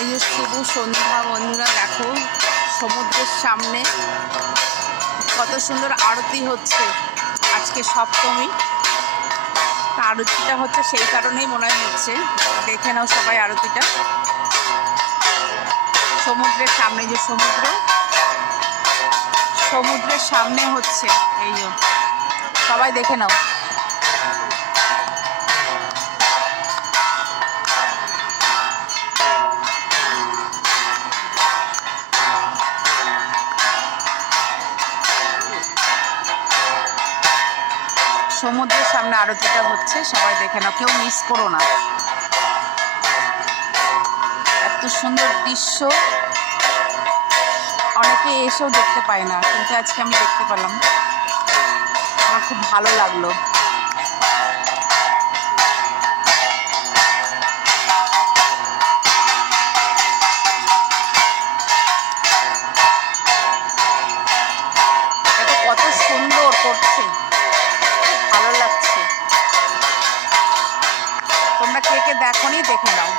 এই যে শুভ সন্ধ্যা বন্ধুরা, দেখো সমুদ্রের সামনে কত সুন্দর আরতি হচ্ছে। আজকে সপ্তমী, আরতিটা হচ্ছে সেই কারণেই মনে হচ্ছে। দেখে নাও সবাই আরতিটা। সমুদ্রের সামনে, যে সমুদ্রের সামনে হচ্ছে, এই যে সবাই দেখে নাও। সমুদ্রের সামনে আরতিটা হচ্ছে, সবাই দেখে নাও, কেউ মিস করো না। এত সুন্দর দৃশ্য অনেকে এসেও দেখতে পায় না, কিন্তু আজকে আমি দেখতে পেলাম, আমার খুব ভালো লাগলো। এটা কত সুন্দর করছে, ভালো লাগছে। তোমরা কে কে দেখোনি দেখে নাও।